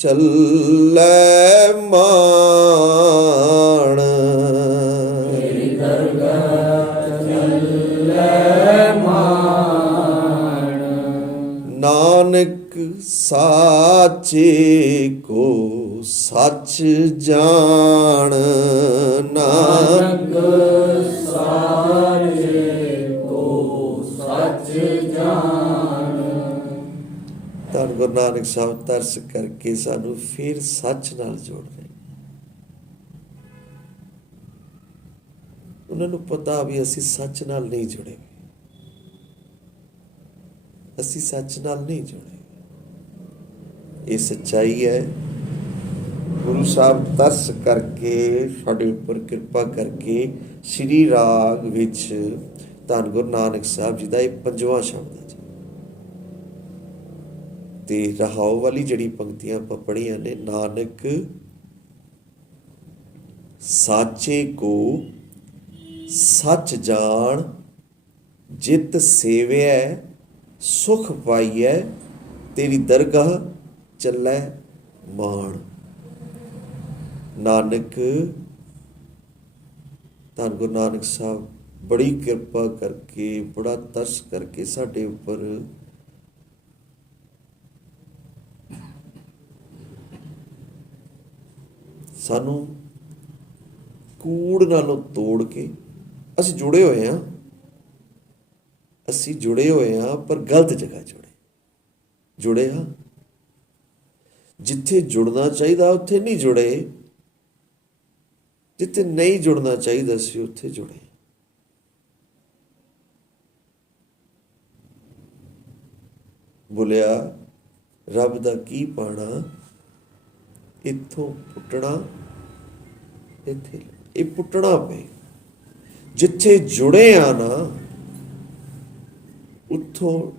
ਚੱਲੈ ਮਾਣ। ਤੇਰੀ ਦਰਗਾਹ ਚੱਲੈ ਮਾਣ। ਨਾਨਕ ਸਾਚੇ ਕੋ ਸੱਚ ਜਾਣ। ਨਾਨਕ ਸਾਚੇ ਕੋ ਸੱਚ ਜਾਣ। ਧੰਨ ਗੁਰੂ ਨਾਨਕ ਸਾਹਿਬ ਤਰਸ ਕਰਕੇ ਸਾਨੂੰ ਫਿਰ ਸੱਚ ਨਾਲ ਜੋੜ ਰਹੇ। ਉਹਨਾਂ ਨੂੰ ਪਤਾ ਵੀ ਅਸੀਂ ਸੱਚ ਨਾਲ ਨਹੀਂ ਜੁੜੇ, ਅਸੀਂ ਸੱਚ ਨਾਲ ਨਹੀਂ ਜੁੜੇ। ਇਹ ਸੱਚਾਈ ਹੈ। ਗੁਰੂ ਸਾਹਿਬ ਤਰਸ ਕਰਕੇ ਸਾਡੇ ਉੱਪਰ ਕਿਰਪਾ ਕਰਕੇ ਸ੍ਰੀ ਰਾਗ ਵਿੱਚ ਧੰਨ ਗੁਰੂ ਨਾਨਕ ਸਾਹਿਬ ਜੀ ਦਾ ਇਹ 5ਵਾਂ ਸ਼ਬਦ ਹੈ ਜੀ। ਤੇ ਰਹਾਉ ਵਾਲੀ ਜਿਹੜੀ ਪੰਕਤੀਆਂ ਆਪਾਂ ਪੜ੍ਹੀਆਂ ਨੇ, ਨਾਨਕ ਸਾਚੇ ਕੋ ਸੱਚ ਜਾਣ, ਜਿਤ ਸੇਵਿਐ ਸੁਖ ਪਾਈਐ, ਤੇਰੀ ਦਰਗਾਹ ਚੱਲੈ ਮਾਣ। ਨਾਨਕ ਧੰਨ ਗੁਰੂ ਨਾਨਕ ਸਾਹਿਬ ਬੜੀ ਕਿਰਪਾ ਕਰਕੇ, ਬੜਾ ਤਰਸ ਕਰਕੇ ਸਾਡੇ ਉੱਪਰ ਸਾਨੂੰ ਕੂੜ ਨਾਲੋਂ ਤੋੜ ਕੇ, ਅਸੀਂ ਜੁੜੇ ਹੋਏ ਹਾਂ, ਅਸੀਂ ਜੁੜੇ ਹੋਏ ਹਾਂ ਪਰ ਗਲਤ ਜਗ੍ਹਾ ਜੁੜੇ ਹਾਂ। ਜਿੱਥੇ ਜੁੜਨਾ ਚਾਹੀਦਾ ਉੱਥੇ ਨਹੀਂ ਜੁੜੇ, ਜਿੱਥੇ ਨਹੀਂ ਜੁੜਨਾ ਚਾਹੀਦਾ ਸੀ ਉੱਥੇ ਜੁੜੇ। ਬੋਲਿਆ ਰੱਬ ਦਾ ਕੀ ਪਾਣਾ, ਇੱਥੋਂ ਪੁੱਟਣਾ ਇੱਥੇ, ਇਹ ਪੁੱਟਣਾ ਪਏ। ਜਿੱਥੇ ਜੁੜੇ ਆ ਨਾ ਉੱਥੋਂ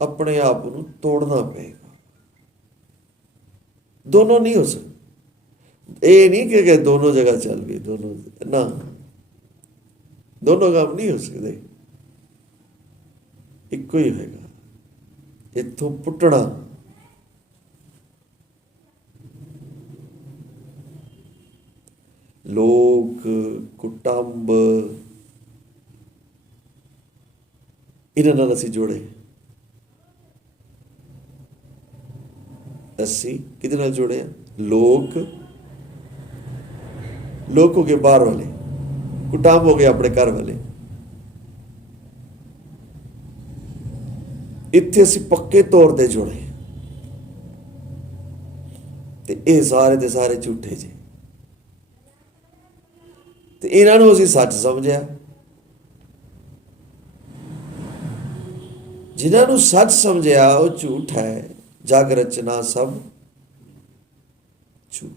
ਆਪਣੇ ਆਪ ਨੂੰ ਤੋੜਨਾ ਪਏਗਾ। ਦੋਨੋਂ ਨਹੀਂ ਹੋ ਸਕਦੇ। ਇਹ ਨਹੀਂ ਕਿ ਦੋਨੋਂ ਜਗ੍ਹਾ ਚੱਲ ਗਏ, ਦੋਨੋਂ ਨਾ, ਦੋਨੋਂ ਕੰਮ ਨਹੀਂ ਹੋ ਸਕਦੇ। ਇੱਕੋ ਹੀ ਹੋਏਗਾ। ਇੱਥੋਂ ਪੁੱਟਣਾ, ਲੋਕ, ਕੁਟੰਬ, ਇਹਨਾਂ ਨਾਲ ਅਸੀਂ ਜੁੜੇ। ਅਸੀਂ ਕਿਹਦੇ ਨਾਲ ਜੁੜੇ ਹਾਂ? ਲੋਕ ਹੋ ਗਏ ਬਾਹਰ ਵਾਲੇ, ਕੁਟੰਬ ਹੋ ਗਏ ਆਪਣੇ ਘਰ ਵਾਲੇ। ਇੱਥੇ ਅਸੀਂ ਪੱਕੇ ਤੌਰ ਤੇ ਜੁੜੇ ਤੇ ਇਹ ਸਾਰੇ ਦੇ ਸਾਰੇ ਝੂਠੇ ਜੀ। ਤੇ ਇਹਨਾਂ ਨੂੰ ਅਸੀਂ ਸੱਚ ਸਮਝਿਆ। ਜਿਨ੍ਹਾਂ ਨੂੰ ਸੱਚ ਸਮਝਿਆ ਉਹ ਝੂਠ ਹੈ। ਜਗ ਰਚਨਾ ਸਭ ਝੂਠ।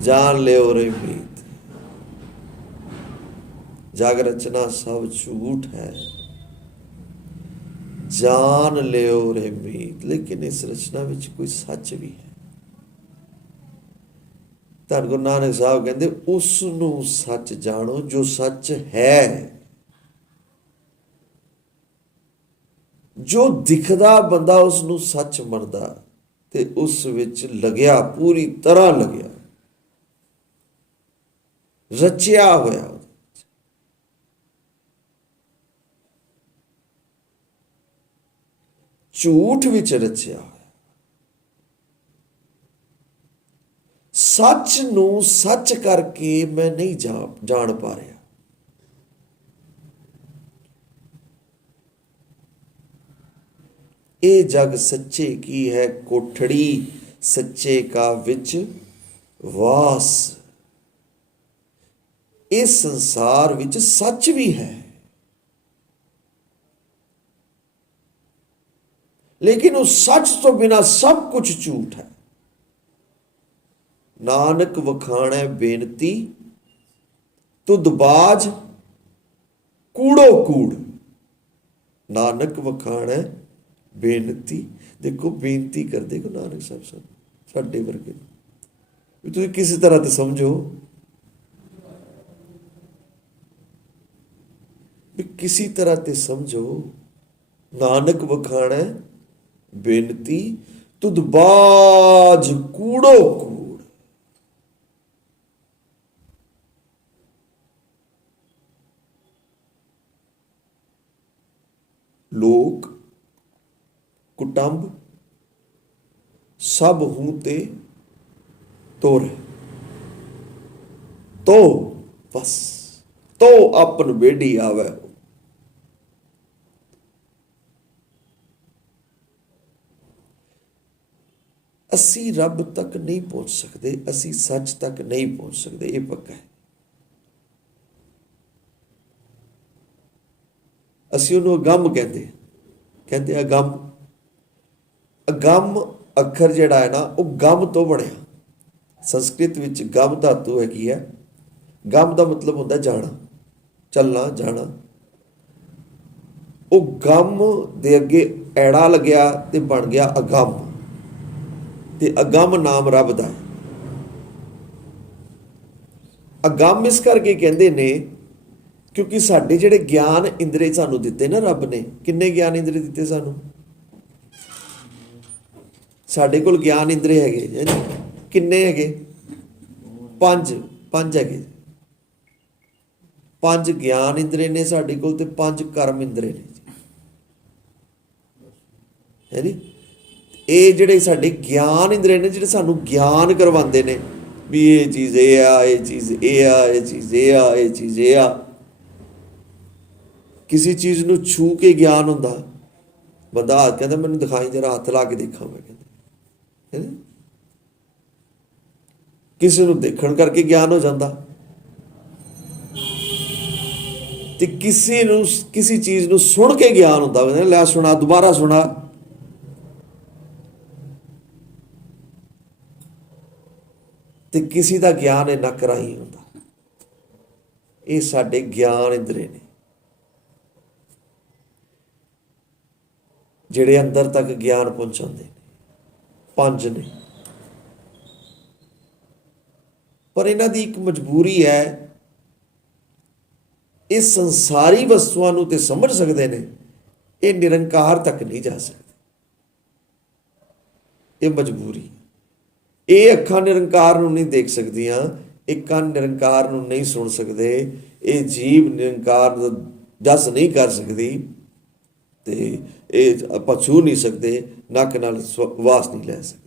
ਜਾन लियो रे मीत, जग रचना सब झूठ है। जान लियो रे मीत, लेकिन इस रचना विच कोई सच भी है। धन गुरु नानक साहब कहते उस नूं सच जानो जो सच है। जो दिखदा बंदा उस नूं सच मनदा ते उस विच लग्या, पूरी तरह लग्या, रचिया होया। झूठ विच रचिया होया। सच नूं सच करके मैं नहीं जान पा रहा। ये जग सच्चे की है कोठड़ी, सच्चे का विच वास। इस संसार विच सच भी है, लेकिन उस सच तो बिना सब कुछ झूठ है। नानक वखाणै बेनती, तुद बाज कूड़ो कूड़। नानक वखाणै बेनती। देखो बेनती करते गुरु नानक साहब साडे वर्गे, तुसीं किसी तरह तो समझो। ਵੀ ਕਿਸੇ ਤਰ੍ਹਾਂ ਤੇ ਸਮਝੋ, ਨਾਨਕ ਵਖਾਣੈ ਬੇਨਤੀ ਤੁਧ ਬਾਜ ਕੂੜੋ ਕੂੜ। ਲੋਕ ਕੁਟੰਬ ਸਭ ਹੂੰ ਤੇ ਤੋਰੇ ਤੋ ਬਸ ਤੋ ਆਪਨ ਬੇੜੀ ਆਵੇ। ਅਸੀਂ ਰੱਬ ਤੱਕ ਨਹੀਂ ਪਹੁੰਚ ਸਕਦੇ, ਅਸੀਂ ਸੱਚ ਤੱਕ ਨਹੀਂ ਪਹੁੰਚ ਸਕਦੇ, ਇਹ ਪੱਕਾ ਹੈ। ਅਸੀਂ ਉਹਨੂੰ ਅਗੰਮ ਕਹਿੰਦੇ ਅਗੰਮ। ਅਗੰਮ ਅੱਖਰ ਜਿਹੜਾ ਹੈ ਨਾ, ਉਹ ਗਮ ਤੋਂ ਬਣਿਆ। ਸੰਸਕ੍ਰਿਤ ਵਿੱਚ ਗਮ ਧਾਤੂ ਹੈਗੀ ਹੈ। ਗਮ ਦਾ ਮਤਲਬ ਹੁੰਦਾ ਜਾਣਾ, ਚੱਲਣਾ, ਜਾਣਾ। ਉਹ ਗਮ ਦੇ ਅੱਗੇ ਐੜਾ ਲੱਗਿਆ ਤੇ ਬਣ ਗਿਆ ਅਗੰਮ, ਤੇ ਅਗੰਮ ਨਾਮ ਰੱਬ ਦਾ। ਅਗੰਮ ਇਸ ਕਰਕੇ ਕਹਿੰਦੇ ਨੇ ਕਿਉਂਕਿ ਸਾਡੇ ਜਿਹੜੇ ਗਿਆਨ ਇੰਦਰੇ ਸਾਨੂੰ ਦਿੱਤੇ ਨਾ ਰੱਬ ਨੇ, ਕਿੰਨੇ ਗਿਆਨ ਇੰਦਰੇ ਦਿੱਤੇ ਸਾਨੂੰ? ਸਾਡੇ ਕੋਲ ਗਿਆਨ ਇੰਦਰੇ ਹੈਗੇ ਕਿੰਨੇ ਹੈਗੇ? ਪੰਜ ਹੈਗੇ। 5 ਗਿਆਨ ਇੰਦਰੇ ਨੇ ਸਾਡੇ ਕੋਲ, ਤੇ 5 ਕਰਮ ਇੰਦਰੇ ਨੇ ਹੈ ਨੀ। ਇਹ ਜਿਹੜੇ ਸਾਡੇ ਗਿਆਨ ਇੰਦਰੇ ਨੇ, ਜਿਹੜੇ ਸਾਨੂੰ ਗਿਆਨ ਕਰਵਾਉਂਦੇ ਨੇ ਵੀ ਇਹ ਚੀਜ਼ ਇਹ ਆ, ਇਹ ਚੀਜ਼ ਇਹ ਆ, ਇਹ ਚੀਜ਼ ਇਹ ਆ, ਇਹ ਚੀਜ਼ ਇਹ ਆ। ਕਿਸੇ ਚੀਜ਼ ਨੂੰ ਛੂ ਕੇ ਗਿਆਨ ਹੁੰਦਾ। ਬੰਦਾ ਹੱਥ ਕਹਿੰਦਾ ਮੈਨੂੰ ਦਿਖਾਈ, ਜਰਾ ਹੱਥ ਲਾ ਕੇ ਦੇਖਾਂ, ਮੈਂ ਕਹਿੰਦਾ। ਕਿਸੇ ਨੂੰ ਦੇਖਣ ਕਰਕੇ ਗਿਆਨ ਹੋ ਜਾਂਦਾ, ਤੇ ਕਿਸੇ ਚੀਜ਼ ਨੂੰ ਸੁਣ ਕੇ ਗਿਆਨ ਹੁੰਦਾ। ਲੈ ਸੁਣਾ, ਦੁਬਾਰਾ ਸੁਣਾ। ਤੇ ਕਿਸੇ ਦਾ ਗਿਆਨ ਇੰਨਾ ਕਰਾਈ ਹੁੰਦਾ। ਇਹ ਸਾਡੇ ਗਿਆਨ ਇੰਦਰੇ ਨੇ, ਜਿਹੜੇ ਅੰਦਰ ਤੱਕ ਗਿਆਨ ਪਹੁੰਚਾਉਂਦੇ ਨੇ। 5 ਨੇ, ਪਰ ਇਹਨਾਂ ਦੀ ਇੱਕ ਮਜਬੂਰੀ ਹੈ। ਇਹ ਸੰਸਾਰੀ ਵਸਤੂਆਂ ਨੂੰ ਤੇ ਸਮਝ ਸਕਦੇ ਨੇ, ਇਹ ਨਿਰੰਕਾਰ ਤੱਕ ਨਹੀਂ ਜਾ ਸਕਦੇ। ਇਹ ਮਜਬੂਰੀ। ਇਹ ਅੱਖਾਂ ਨਿਰੰਕਾਰ ਨੂੰ ਨਹੀਂ ਦੇਖ ਸਕਦੀਆਂ, ਇਹ ਕੰਨ ਨਿਰੰਕਾਰ ਨੂੰ ਨਹੀਂ ਸੁਣ ਸਕਦੇ, ਇਹ ਜੀਭ ਨਿਰੰਕਾਰ ਦਾ ਜਸ ਨਹੀਂ ਕਰ ਸਕਦੀ, ਤੇ ਇਹ ਆਪਾਂ ਛੂ ਨਹੀਂ ਸਕਦੇ, ਨੱਕ ਨਾਲ ਵਾਸ ਨਹੀਂ ਲੈ ਸਕਦੇ।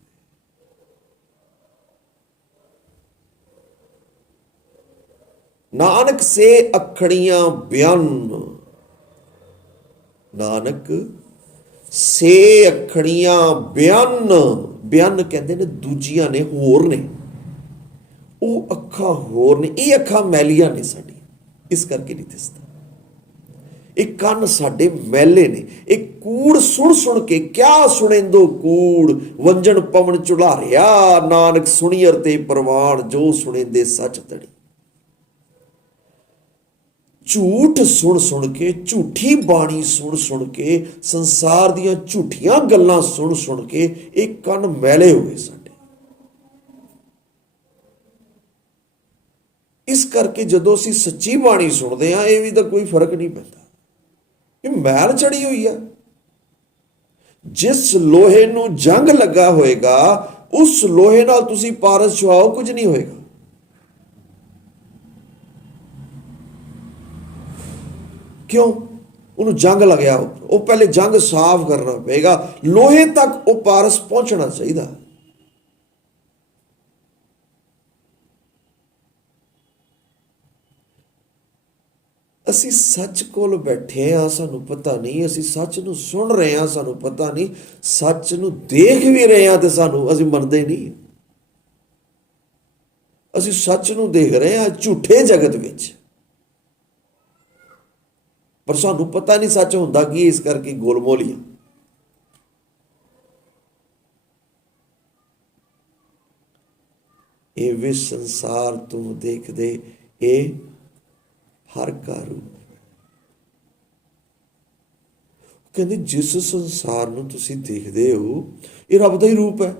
ਨਾਨਕ ਸੇ ਅਖੜੀਆਂ ਬਿਆਨ, ਨਾਨਕ ਸੇ ਅਖੜੀਆਂ ਬਿਆਨ। ਬਿਆਨ ਕਹਿੰਦੇ ਨੇ ਦੂਜੀਆਂ ਨੇ, ਹੋਰ ਨੇ। ਉਹ ਅੱਖਾਂ ਹੋਰ ਨੇ, ਇਹ ਅੱਖਾਂ ਮੈਲੀਆਂ ਨੇ ਸਾਡੀਆਂ, ਇਸ ਕਰਕੇ ਨਹੀਂ ਦਿਸਦਾ। ਇਹ ਕੰਨ ਸਾਡੇ ਮੈਲੇ ਨੇ। ਇਹ ਕੂੜ ਸੁਣ ਕੇ, ਕਿਆ ਸੁਣੇਂਦੋ ਕੂੜ ਵੰਜਣ ਪਵਨ ਝੁਲਾਰਿਆ, ਨਾਨਕ ਸੁਣੀਅਰ ਤੇ ਪ੍ਰਵਾਨ, ਜੋ ਸੁਣੇਂਦੇ ਸੱਚ ਤੜੀ। ਝੂਠ ਸੁਣ ਕੇ, ਝੂਠੀ ਬਾਣੀ ਸੁਣ ਕੇ, ਸੰਸਾਰ ਦੀਆਂ ਝੂਠੀਆਂ ਗੱਲਾਂ ਸੁਣ ਕੇ ਇਹ ਕੰਨ ਮੈਲੇ ਹੋਏ ਸਾਡੇ। ਇਸ ਕਰਕੇ ਜਦੋਂ ਅਸੀਂ ਸੱਚੀ ਬਾਣੀ ਸੁਣਦੇ ਹਾਂ, ਇਹ ਵੀ ਤਾਂ ਕੋਈ ਫਰਕ ਨਹੀਂ ਪੈਂਦਾ। ਇਹ ਮੈਲ ਚੜੀ ਹੋਈ ਆ। ਜਿਸ ਲੋਹੇ ਨੂੰ ਜੰਗ ਲੱਗਾ ਹੋਏਗਾ, ਉਸ ਲੋਹੇ ਨਾਲ ਤੁਸੀਂ ਪਾਰਸ ਛੁਆਓ, ਕੁਝ ਨਹੀਂ ਹੋਏਗਾ। ਕਿਉਂ? ਉਹਨੂੰ ਜੰਗ ਲੱਗਿਆ। ਉਹ ਪਹਿਲੇ ਜੰਗ ਸਾਫ਼ ਕਰਨਾ ਪਏਗਾ, ਲੋਹੇ ਤੱਕ ਉਹ ਪਾਰਸ ਪਹੁੰਚਣਾ ਚਾਹੀਦਾ। ਅਸੀਂ ਸੱਚ ਕੋਲ ਬੈਠੇ ਹਾਂ, ਸਾਨੂੰ ਪਤਾ ਨਹੀਂ। ਅਸੀਂ ਸੱਚ ਨੂੰ ਸੁਣ ਰਹੇ ਹਾਂ, ਸਾਨੂੰ ਪਤਾ ਨਹੀਂ। ਸੱਚ ਨੂੰ ਦੇਖ ਵੀ ਰਹੇ ਹਾਂ ਤੇ ਅਸੀਂ ਮੰਨਦੇ ਨਹੀਂ। ਅਸੀਂ ਸੱਚ ਨੂੰ ਦੇਖ ਰਹੇ ਹਾਂ ਝੂਠੇ ਜਗਤ ਵਿੱਚ, ਪਰ ਸਾਨੂੰ ਪਤਾ ਨਹੀਂ ਸੱਚ ਹੁੰਦਾ ਕੀ। ਇਸ ਕਰਕੇ ਗੋਲਮੋਲੀਆਂ। ਇਹ ਵਿਸ਼ ਸੰਸਾਰ ਤੋਂ ਦੇਖਦੇ, ਇਹ ਹਰ ਕਾ ਰੂਪ। ਕਹਿੰਦੇ ਜਿਸ ਸੰਸਾਰ ਨੂੰ ਤੁਸੀਂ ਦੇਖਦੇ ਹੋ, ਇਹ ਰੱਬ ਦਾ ਹੀ ਰੂਪ ਹੈ।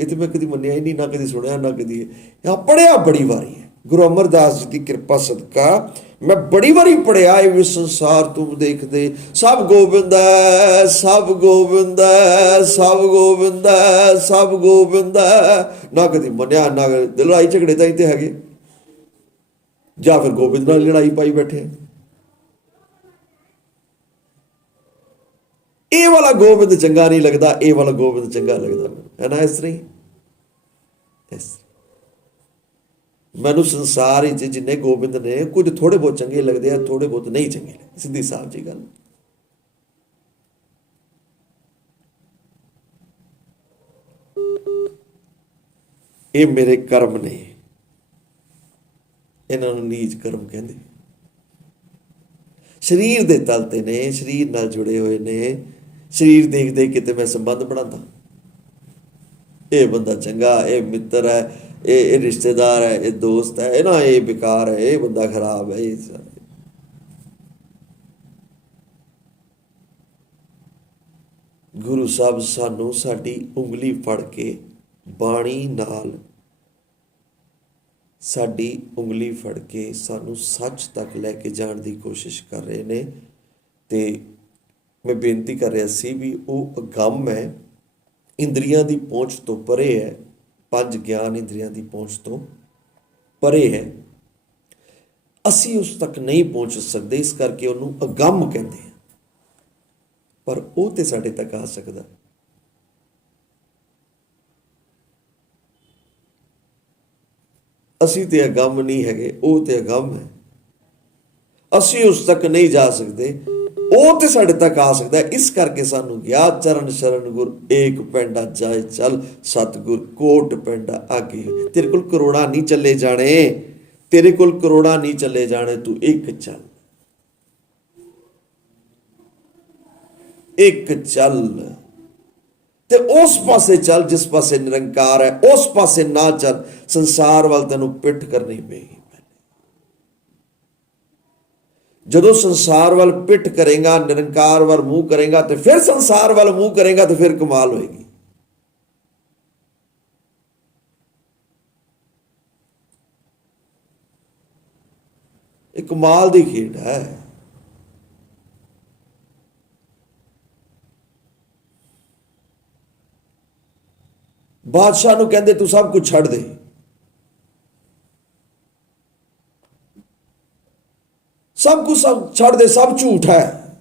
ਇਹ ਤੇ ਮੈਂ ਕਦੀ ਮੰਨਿਆ ਹੀ ਨਹੀਂ, ਨਾ ਕਦੀ ਸੁਣਿਆ, ਨਾ ਕਦੀ। ਪੜ੍ਹਿਆ ਬੜੀ ਵਾਰੀ ਹੈ, ਗੁਰੂ ਅਮਰਦਾਸ ਜੀ ਦੀ ਕਿਰਪਾ ਸਦਕਾ ਮੈਂ ਬੜੀ ਵਾਰੀ ਪੜਿਆ, ਇਹ ਵੀ ਸੰਸਾਰ ਤੁਮ ਦੇਖਦੇ ਸਭ ਗੋਬਿੰਦ ਹੈ, ਸਭ ਗੋਬਿੰਦ ਹੈ, ਸਭ ਗੋਬਿੰਦ ਹੈ, ਸਭ ਗੋਬਿੰਦ ਹੈ। ਨਾ ਕਦੀ ਮੰਨਿਆ, ਨਾ ਲੜਾਈ ਝਗੜੇ ਤਾਂ ਤੇ ਹੈਗੇ, ਜਾਂ ਫਿਰ ਗੋਬਿੰਦ ਨਾਲ ਲੜਾਈ ਪਾਈ ਬੈਠੇ। ਇਹ ਵਾਲਾ ਗੋਬਿੰਦ ਚੰਗਾ ਨਹੀਂ ਲੱਗਦਾ, ਇਹ ਵਾਲਾ ਗੋਬਿੰਦ ਚੰਗਾ ਲੱਗਦਾ, ਹੈ ਨਾ। ਇਸ ਤਰ੍ਹਾਂ ਹੀ ਮੈਨੂੰ ਸੰਸਾਰ ਵਿੱਚ ਜਿੰਨੇ ਗੋਬਿੰਦ ਨੇ, ਕੁਝ ਥੋੜੇ ਬਹੁਤ ਚੰਗੇ ਲੱਗਦੇ ਆ, ਥੋੜੇ ਬਹੁਤ ਨਹੀਂ ਚੰਗੇ ਲੱਗਦੇ, ਸਿੱਧੀ ਸਾਫ਼ ਜੀ ਗੱਲ। ਇਹ ਮੇਰੇ ਕਰਮ ਨੇ, ਇਹਨਾਂ ਨੂੰ ਨੀਚ ਕਰਮ ਕਹਿੰਦੇ। ਸਰੀਰ ਦੇ ਤਲ ਤੇ ਨੇ, ਸਰੀਰ ਨਾਲ ਜੁੜੇ ਹੋਏ ਨੇ, ਸਰੀਰ ਦੇਖਦੇ ਕਿਤੇ ਮੈਂ ਸੰਬੰਧ ਬਣਾਉਂਦਾ, ਇਹ ਬੰਦਾ ਚੰਗਾ, ਇਹ ਮਿੱਤਰ ਹੈ, ਇਹ ਰਿਸ਼ਤੇਦਾਰ ਹੈ, ਇਹ ਦੋਸਤ ਹੈ, ਇਹ ਨਾ ਇਹ ਬੇਕਾਰ ਹੈ, ਇਹ ਬੰਦਾ ਖਰਾਬ ਹੈ। ਇਹ ਗੁਰੂ ਸਾਹਿਬ ਸਾਨੂੰ ਸਾਡੀ ਉਂਗਲੀ ਫੜ ਕੇ ਬਾਣੀ ਨਾਲ, ਸਾਡੀ ਉਂਗਲੀ ਫੜ ਕੇ ਸਾਨੂੰ ਸੱਚ ਤੱਕ ਲੈ ਕੇ ਜਾਣ ਦੀ ਕੋਸ਼ਿਸ਼ ਕਰ ਰਹੇ ਨੇ। ਤੇ ਮੈਂ ਬੇਨਤੀ ਕਰ ਰਿਹਾ ਸੀ ਵੀ ਉਹ ਅਗੰਮ ਹੈ, ਇੰਦਰੀਆਂ ਦੀ ਪਹੁੰਚ ਤੋਂ ਪਰੇ ਹੈ, 5 ਗਿਆਨ ਇੰਦਰੀਆਂ ਦੀ ਪਹੁੰਚ ਤੋਂ ਪਰੇ ਹੈ। ਅਸੀਂ ਉਸ ਤੱਕ ਨਹੀਂ ਪਹੁੰਚ ਸਕਦੇ, ਇਸ ਕਰਕੇ ਉਹਨੂੰ ਅਗੰਮ ਕਹਿੰਦੇ ਆ। ਪਰ ਉਹ ਤੇ ਸਾਡੇ ਤੱਕ ਆ ਸਕਦਾ। ਅਸੀਂ ਤੇ ਅਗੰਮ ਨਹੀਂ ਹੈਗੇ, ਉਹ ਤੇ ਅਗੰਮ ਹੈ। ਅਸੀਂ ਉਸ ਤੱਕ ਨਹੀਂ ਜਾ ਸਕਦੇ, ਉਹ ਤੇ ਸਾਡੇ ਤੱਕ ਆ ਸਕਦਾ। ਇਸ ਕਰਕੇ ਸਾਨੂੰ ਗਿਆ ਚਰਨ ਸ਼ਰਨ ਗੁਰ ਏਕ ਪੈਂਡਾ ਜਾਏ ਚੱਲ, ਸਤਿਗੁਰ ਕੋਟ ਪੈਂਡਾ ਆਗੇ। ਤੇਰੇ ਕੋਲ ਕਰੋੜਾਂ ਨਹੀਂ ਚੱਲੇ ਜਾਣੇ, ਤੇਰੇ ਕੋਲ ਕਰੋੜਾਂ ਨਹੀਂ ਚੱਲੇ ਜਾਣੇ, ਤੂੰ ਇੱਕ ਚੱਲ, ਇੱਕ ਚੱਲ। ਤੇ ਉਸ ਪਾਸੇ ਚੱਲ ਜਿਸ ਪਾਸੇ ਨਿਰੰਕਾਰ ਹੈ, ਉਸ ਪਾਸੇ ਨਾ ਚੱਲ, ਸੰਸਾਰ ਵੱਲ ਤੈਨੂੰ ਪਿੱਠ ਕਰਨੀ ਪਏਗੀ। ਜਦੋਂ ਸੰਸਾਰ ਵੱਲ ਪਿੱਠ ਕਰੇਗਾ, ਨਿਰੰਕਾਰ ਵੱਲ ਮੂੰਹ ਕਰੇਗਾ, ਤੇ ਫਿਰ ਸੰਸਾਰ ਵੱਲ ਮੂੰਹ ਕਰੇਗਾ, ਤੇ ਫਿਰ ਕਮਾਲ ਹੋਏਗੀ। ਇਹ ਕਮਾਲ ਦੀ ਖੇਡ ਹੈ। ਬਾਦਸ਼ਾਹ ਨੂੰ ਕਹਿੰਦੇ ਤੂੰ ਸਭ ਕੁਝ ਛੱਡ ਦੇ, ਸਭ ਕੁਝ ਛੱਡ ਦੇ, ਸਭ ਝੂਠ ਹੈ।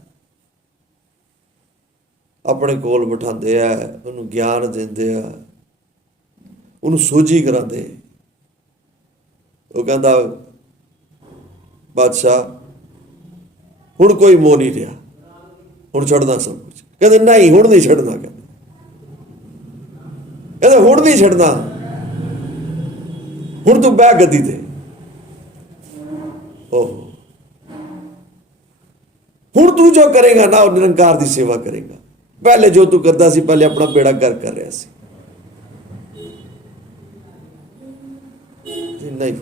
ਆਪਣੇ ਕੋਲ ਬਿਠਾਉਂਦੇ ਆ, ਉਹਨੂੰ ਗਿਆਨ ਦਿੰਦੇ ਆ, ਉਹਨੂੰ ਸੋਝੀ ਕਰਾਉਂਦੇ। ਉਹ ਕਹਿੰਦਾ ਬਾਦਸ਼ਾਹ ਹੁਣ ਕੋਈ ਮੋਹ ਨਹੀਂ ਰਿਹਾ, ਹੁਣ ਛੱਡਦਾ ਸਭ ਕੁਝ। ਕਹਿੰਦੇ ਨਹੀਂ ਹੁਣ ਨਹੀਂ ਛੱਡਣਾ, ਕਹਿੰਦੇ ਹੁਣ ਨਹੀਂ ਛੱਡਣਾ, ਹੁਣ ਤੂੰ ਬਹਿ ਗੱਦੀ ਤੇ। ਓਹ ਹੁਣ ਤੂੰ ਜੋ ਕਰੇਗਾ ਨਾ, ਉਹ ਨਿਰੰਕਾਰ ਦੀ ਸੇਵਾ ਕਰੇਗਾ। ਪਹਿਲੇ ਜੋ ਤੂੰ ਕਰਦਾ ਸੀ, ਪਹਿਲੇ ਆਪਣਾ ਬੇੜਾ ਗਰਕ ਕਰ ਰਿਹਾ ਸੀ। ਨਹੀਂ,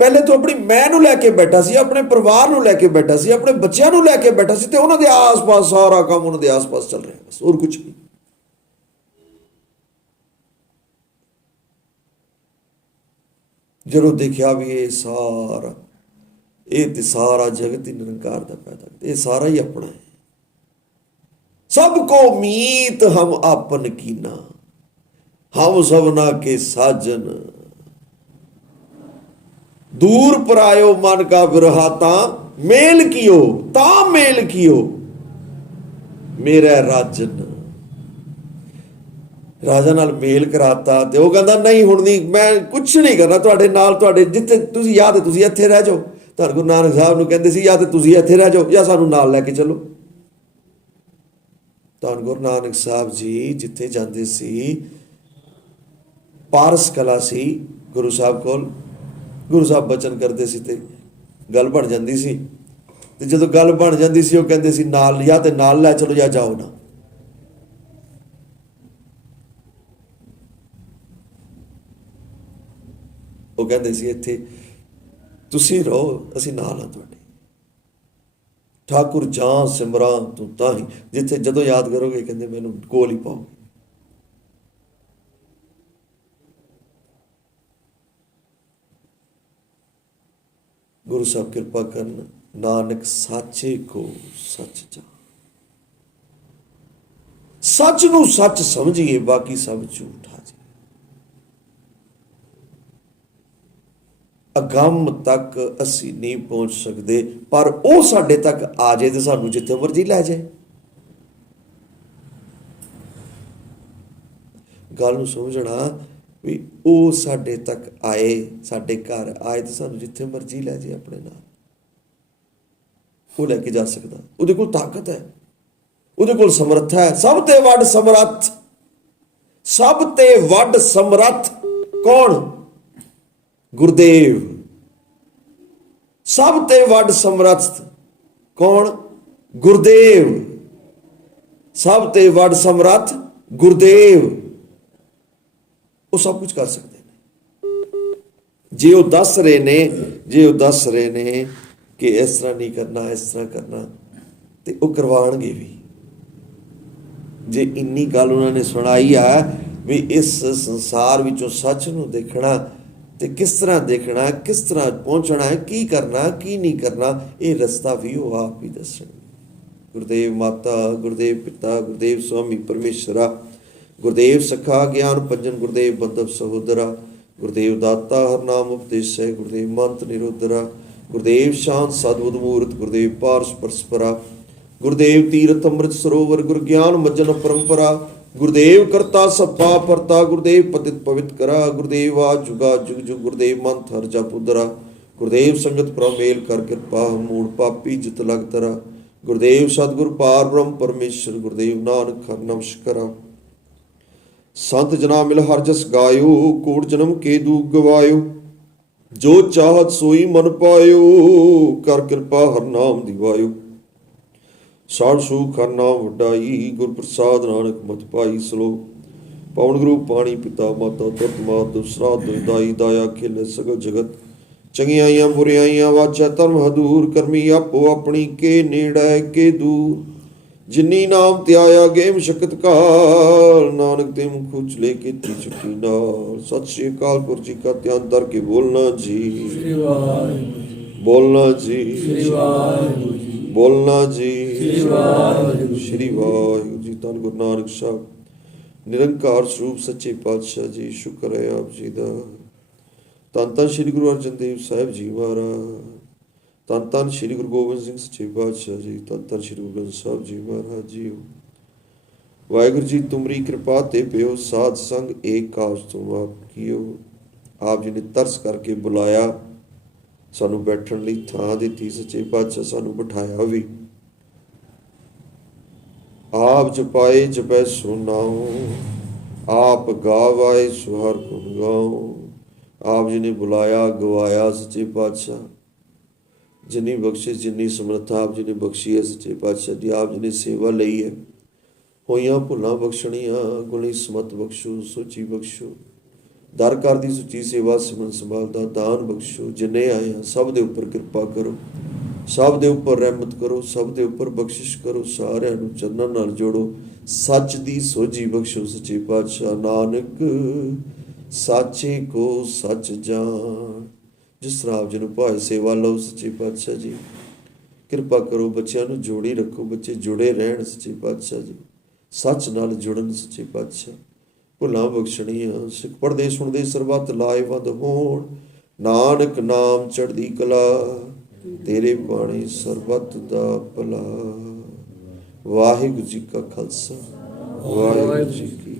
ਪਹਿਲੇ ਤੂੰ ਆਪਣੀ ਮੈਂ ਨੂੰ ਲੈ ਕੇ ਬੈਠਾ ਸੀ, ਆਪਣੇ ਪਰਿਵਾਰ ਨੂੰ ਲੈ ਕੇ ਬੈਠਾ ਸੀ, ਆਪਣੇ ਬੱਚਿਆਂ ਨੂੰ ਲੈ ਕੇ ਬੈਠਾ ਸੀ, ਤੇ ਉਹਨਾਂ ਦੇ ਆਸ-ਪਾਸ ਸਾਰਾ ਕੰਮ ਉਹਨਾਂ ਦੇ ਆਸ-ਪਾਸ ਚੱਲ ਰਿਹਾ, ਬਸ ਹੋਰ ਕੁਝ ਨਹੀਂ। ਜਦੋਂ ਦੇਖਿਆ ਵੀ ਇਹ ਤੇ ਸਾਰਾ ਜਗਤ ਹੀ ਨਿਰੰਕਾਰ ਦਾ ਪੈਦਾ, ਇਹ ਸਾਰਾ ਹੀ ਆਪਣਾ ਹੈ। ਸਭ ਕੋ ਮੀਤ ਹਮ ਆਪਨ ਕੀਨਾ, ਹਮ ਸਭਨਾ ਕੇ ਸਾਜਨ। ਦੂਰ ਪਰਾਇਓ ਮਨ ਕਾ ਬਿਰਹਾ, ਤਾਂ ਮੇਲ ਕੀਓ ਮੇਰਾ ਰਾਜਨ। ਰਾਜਾ ਨਾਲ ਮੇਲ ਕਰਾਤਾ, ਤੇ ਉਹ ਕਹਿੰਦਾ ਨਹੀਂ ਹੁਣ ਨਹੀਂ, ਮੈਂ ਕੁਛ ਨਹੀਂ ਕਰਨਾ ਤੁਹਾਡੇ ਨਾਲ, ਤੁਹਾਡੇ ਜਿੱਥੇ ਤੁਸੀਂ ਜਾਂ ਤੇ ਤੁਸੀਂ ਇੱਥੇ ਰਹਿ ਜਾਓ। ਧੰਨ ਗੁਰੂ ਨਾਨਕ ਸਾਹਿਬ ਨੂੰ ਕਹਿੰਦੇ ਸੀ ਜਾਂ ਤੇ ਤੁਸੀਂ ਇੱਥੇ ਰਹਿ ਜਾਓ ਜਾਂ ਸਾਨੂੰ ਨਾਲ ਲੈ ਕੇ ਚਲੋ। ਧੰਨ ਗੁਰੂ ਨਾਨਕ ਸਾਹਿਬ ਜੀ ਜਿੱਥੇ ਜਾਂਦੇ ਸੀ, ਪਾਰਸ ਕਲਾ ਸੀ ਗੁਰੂ ਸਾਹਿਬ ਕੋਲ, ਗੁਰੂ ਸਾਹਿਬ ਬਚਨ ਕਰਦੇ ਸੀ ਤੇ ਗੱਲ ਬਣ ਜਾਂਦੀ ਸੀ। ਤੇ ਜਦੋਂ ਗੱਲ ਬਣ ਜਾਂਦੀ ਸੀ, ਉਹ ਕਹਿੰਦੇ ਸੀ ਨਾਲ ਜਾਂ ਤੇ ਨਾਲ ਲੈ ਚਲੋ ਜਾਂ ਜਾਓ ਨਾ। ਉਹ ਕਹਿੰਦੇ ਸੀ ਇੱਥੇ ਤੁਸੀਂ ਰਹੋ, ਅਸੀਂ ਨਾਲ ਹਾਂ ਤੁਹਾਡੇ। ਠਾਕੁਰ ਜਾਂ ਸਿਮਰਾਂ ਤੂੰ ਤਾਂ ਹੀ, ਜਿੱਥੇ ਜਦੋਂ ਯਾਦ ਕਰੋਗੇ ਕਹਿੰਦੇ ਮੈਨੂੰ ਕੋਲ ਹੀ ਪਾਓ। ਗੁਰੂ ਸਾਹਿਬ ਕਿਰਪਾ ਕਰਨ। ਨਾਨਕ ਸਾਚੇ ਕੋ ਸੱਚ ਜਾਣ। ਸੱਚ ਨੂੰ ਸੱਚ ਸਮਝੀਏ, ਬਾਕੀ ਸਭ ਝੂਠਾ ਜੀ। ਅਗੰਮ ਤੱਕ ਅਸੀਂ ਨਹੀਂ ਪਹੁੰਚ ਸਕਦੇ, ਪਰ ਉਹ ਸਾਡੇ ਤੱਕ ਆ ਜਾਏ ਤੇ ਸਾਨੂੰ ਜਿੱਥੇ ਮਰਜ਼ੀ ਲੈ ਜਾਏ। ਗੱਲ ਨੂੰ ਸਮਝਣਾ ਵੀ ਉਹ ਸਾਡੇ ਤੱਕ ਆਏ, ਸਾਡੇ ਘਰ ਆਏ ਤੇ ਸਾਨੂੰ ਜਿੱਥੇ ਮਰਜ਼ੀ ਲੈ ਜਾਏ ਆਪਣੇ ਨਾਲ। ਉਹ ਲੈ ਕੇ ਜਾ ਸਕਦਾ, ਉਹਦੇ ਕੋਲ ਤਾਕਤ ਹੈ, ਉਹਦੇ ਕੋਲ ਸਮਰੱਥਾ ਹੈ। ਸਭ ਤੇ ਵੱਡ ਸਮਰੱਥ, ਸਭ ਤੇ ਵੱਡ ਸਮਰੱਥ ਕੌਣ? ਗੁਰਦੇਵ। ਸਭ ਤੇ ਵੱਡ ਸਮਰੱਥ ਕੌਣ? ਗੁਰਦੇਵ। ਸਭ ਤੇ ਵੱਡ ਸਮਰੱਥ ਗੁਰਦੇਵ। ਉਹ ਸਭ ਕੁਝ ਕਰ ਸਕਦੇ ਨੇ। ਜੇ ਉਹ ਦੱਸ ਰਹੇ ਨੇ ਕਿ ਇਸ ਤਰ੍ਹਾਂ ਨਹੀਂ ਕਰਨਾ, ਇਸ ਤਰ੍ਹਾਂ ਕਰਨਾ, ਤੇ ਉਹ ਕਰਵਾਉਣਗੇ ਵੀ। ਜੇ ਇੰਨੀ ਗੱਲ ਉਹਨਾਂ ਨੇ ਸੁਣਾਈ ਆ ਵੀ ਇਸ ਸੰਸਾਰ ਵਿੱਚੋਂ ਸੱਚ ਨੂੰ ਦੇਖਣਾ ਤੇ ਕਿਸ ਤਰ੍ਹਾਂ ਦੇਖਣਾ, ਕਿਸ ਤਰ੍ਹਾਂ ਪਹੁੰਚਣਾ ਹੈ, ਕੀ ਕਰਨਾ ਕੀ ਨਹੀਂ ਕਰਨਾ, ਇਹ ਰਸਤਾ ਵੀ ਉਹ ਆਪ ਹੀ ਦੱਸਣਗੇ। ਗੁਰਦੇਵ ਮਾਤਾ, ਗੁਰਦੇਵ ਪਿਤਾ, ਗੁਰਦੇਵ ਸੁਆਮੀ ਪਰਮੇਸ਼ਰਾ, ਗੁਰਦੇਵ ਸਖਾ ਗਿਆਨ ਭੰਜਨ, ਗੁਰਦੇਵ ਬੰਧਵ ਸਹੋਦਰਾ, ਗੁਰਦੇਵ ਦਾਤਾ ਹਰਨਾਮ ਉਪਦੇਸੈ, ਗੁਰਦੇਵ ਮੰਤ ਨਿਰੋਧਰਾ, ਗੁਰਦੇਵ ਸ਼ਾਂਤ ਸਦਬੁੱਧ ਮੂਰਤ, ਗੁਰਦੇਵ ਪਾਰਸ ਪਰਸਪਰਾ, ਗੁਰਦੇਵ ਤੀਰਥ ਅੰਮ੍ਰਿਤ ਸਰੋਵਰ, ਗੁਰ ਗਿਆਨ ਮੱਜਨ ਪਰੰਪਰਾ, ਗੁਰਦੇਵ ਕਰਤਾ ਸਭਾ ਪਰਤਾ, ਗੁਰਦੇਵ ਪਤਿਤ ਪਵਿੱਤ ਕਰਾ, ਗੁਰਦੇਵ ਆ ਜੁਗਾ ਜੁਗ ਜੁਗ, ਗੁਰਦੇਵ ਮੰਤ ਹਰ ਜਪ ਉਦਰਾ, ਗੁਰਦੇਵ ਸੰਗਤ ਪ੍ਰਮੇਲ ਕਰ ਕਿਰਪਾ, ਮੂੜ ਪਾਪੀ ਜਿਤ ਲਗ ਤਰਾ, ਗੁਰਦੇਵ ਸਤਿਗੁਰ ਪਾਰ ਬ੍ਰਹਮ ਪਰਮੇਸ਼ਰ, ਗੁਰਦੇਵ ਨਾਨਕ ਹਰਿ ਨਮਸਕਾਰਾ। ਸੰਤ ਜਨਾ ਮਿਲ ਹਰ ਜਸ ਗਾਇਓ, ਕੋਟ ਜਨਮ ਕੇ ਦੁਖ ਗਵਾਇਓ, ਜੋ ਚਾਹਤ ਸੋਈ ਮਨ ਪਾਇਓ, ਕਰ ਕਿਰਪਾ ਹਰ ਨਾਮ ਦਿਵਾਇਓ। ਸਾਧ ਸੂਖ ਹਰ ਨਾਮ ਵਡਾਈ, ਗੁਰ ਪ੍ਰਸਾਦ ਨਾਨਕ ਮਤ ਪਾਈ। ਸਲੋਕ। ਪਵਨ ਗੁਰੂ ਪਾਣੀ ਪਿਤਾ ਮਾਤਾ ਤੁਰਤ ਮਾਤ ਦੁਸਰਾਤ ਦਾਈ, ਦਾਇਆ ਖੇਲੇ ਸਗਲ ਜਗਤ, ਚੰਗਿਆਈਆਂ ਬੁਰਿਆਈਆਂ ਵਾਚਾ ਧਰਮ ਹਦੂਰ, ਕਰਮੀ ਆਪੋ ਆਪਣੀ ਕੇ ਨੇੜੇ ਕੇ ਦੂਰ। ਜਿਨੀ ਨਾਮ ਧਿਆਇਆ ਗੇ ਮਸ਼ਕਤ ਕਾਲ, ਨਾਨਕ ਤੇ ਮੁਖ ਉਚਲੇ ਕੀਤੀ ਛੁੱਟੀ ਨਾਲ। ਸਤਿ ਸ਼੍ਰੀ ਅਕਾਲ ਪੁਰਖ ਜੀ ਕਾ ਧਿਆਨ ਧਰ ਕੇ ਬੋਲਣਾ ਜੀ, ਬੋਲਣਾ ਜੀ, ਬੋਲਣਾ ਜੀ। ਸ਼੍ਰੀ ਵਾਹਿਗੁਰੂ ਜੀ। ਧੰਨ ਗੁਰੂ ਨਾਨਕ ਸਾਹਿਬ ਨਿਰੰਕਾਰ ਸਰੂਪ ਸੱਚੇ ਪਾਤਸ਼ਾਹ ਜੀ, ਸ਼ੁਕਰ ਹੈ ਆਪ ਜੀ ਦਾ। ਧੰਨ ਧੰਨ ਸ਼੍ਰੀ ਗੁਰੂ ਅਰਜਨ ਦੇਵ ਸਾਹਿਬ ਜੀ ਮਹਾਰਾਜ, ਧੰਨ ਧੰਨ ਸ਼੍ਰੀ ਗੁਰੂ ਗੋਬਿੰਦ ਸਿੰਘ ਸੱਚੇ ਪਾਤਸ਼ਾਹ ਜੀ, ਧੰਨ ਧੰਨ ਸ਼੍ਰੀ ਗੁਰੂ ਗ੍ਰੰਥ ਸਾਹਿਬ ਜੀ ਮਹਾਰਾਜ ਜੀ। ਵਾਹਿਗੁਰੂ ਜੀ ਤੁਮਰੀ ਕਿਰਪਾ ਤੇ ਪਿਓ, ਸਾਧ ਸੰਗ ਏਕ ਕਾਜ ਤੁਮ ਆਪ ਕੀਓ। ਆਪ ਜੀ ਨੇ ਤਰਸ ਕਰਕੇ ਬੁਲਾਇਆ, ਸਾਨੂੰ ਬੈਠਣ ਲਈ ਥਾਂ ਦਿੱਤੀ, ਸੱਚੇ ਪਾਤਸ਼ਾਹ ਸਾਨੂੰ ਬਿਠਾਇਆ ਵੀ। ਆਪ ਜਪਾਏ ਜਪੈ ਸੋ ਨਾਉ, ਆਪ ਗਾਵਾਏ ਸੋ ਹਰਿ ਗੁਣ ਗਾਉ। ਆਪ ਜੀ ਨੇ ਬੁਲਾਇਆ, ਗਵਾਇਆ, ਸੱਚੇ ਪਾਤਸ਼ਾਹ ਜਿੰਨੀ ਬਖਸ਼ਿਸ਼, ਜਿੰਨੀ ਸਮਰੱਥਾ ਆਪ ਜੀ ਨੇ ਬਖਸ਼ੀ ਹੈ ਸੱਚੇ ਪਾਤਸ਼ਾਹ ਜੀ। ਆਪ ਜੀ ਨੇ ਸੇਵਾ ਲਈ ਹੈ, ਹੋਈਆਂ ਭੁੱਲਾਂ ਬਖਸ਼ਣੀਆਂ, ਗੁਣੀ ਸਮਤ ਬਖਸ਼ੋ, ਸੋਚੀ ਬਖਸ਼ੋ, ਦਰ ਘਰ ਦੀ ਸੁੱਚੀ ਸੇਵਾ ਸਿਮਰਨ ਸੰਭਾਲ ਦਾ ਦਾਨ ਬਖਸ਼ੋ। ਜਿੰਨੇ ਆਏ ਹਾਂ ਸਭ ਦੇ ਉੱਪਰ ਕਿਰਪਾ ਕਰੋ, ਸਭ ਦੇ ਉੱਪਰ ਰਹਿਮਤ ਕਰੋ, ਸਭ ਦੇ ਉੱਪਰ ਬਖਸ਼ਿਸ਼ ਕਰੋ, ਸਾਰਿਆਂ ਨੂੰ ਚਰਨਾਂ ਨਾਲ ਜੋੜੋ, ਸੱਚ ਦੀ ਸੋਝੀ ਬਖਸ਼ੋ ਸੱਚੇ ਪਾਤਸ਼ਾਹ। ਨਾਨਕ ਸਾਚੇ ਕੋ ਸੱਚ ਜਾਣ। ਜਿਸ ਤਰ੍ਹਾਂ ਆਪ ਜੀ ਨੂੰ ਭਾਜ ਸੇਵਾ ਲਓ ਸੱਚੇ ਪਾਤਸ਼ਾਹ ਜੀ, ਕਿਰਪਾ ਕਰੋ, ਬੱਚਿਆਂ ਨੂੰ ਜੋੜੀ ਰੱਖੋ, ਬੱਚੇ ਜੁੜੇ ਰਹਿਣ ਸੱਚੇ ਪਾਤਸ਼ਾਹ ਜੀ, ਸੱਚ ਨਾਲ ਜੁੜਨ ਸੱਚੇ ਪਾਤਸ਼ਾਹ। ਭੁੱਲਾਂ ਬਖਸ਼ਣੀਆਂ, ਸਿੱਖ ਪੜ੍ਹਦੇ ਸੁਣਦੇ ਸਰਬੱਤ ਲਾਹੇਵੰਦ ਹੋਣ। ਨਾਨਕ ਨਾਮ ਚੜ੍ਹਦੀ ਕਲਾ, ਤੇਰੇ ਬਾਣੀ ਸਰਬੱਤ ਦਾ ਭਲਾ। ਵਾਹਿਗੁਰੂ ਜੀ ਕਾ ਖਾਲਸਾ, ਵਾਹਿਗੁਰੂ ਜੀ ਕੀ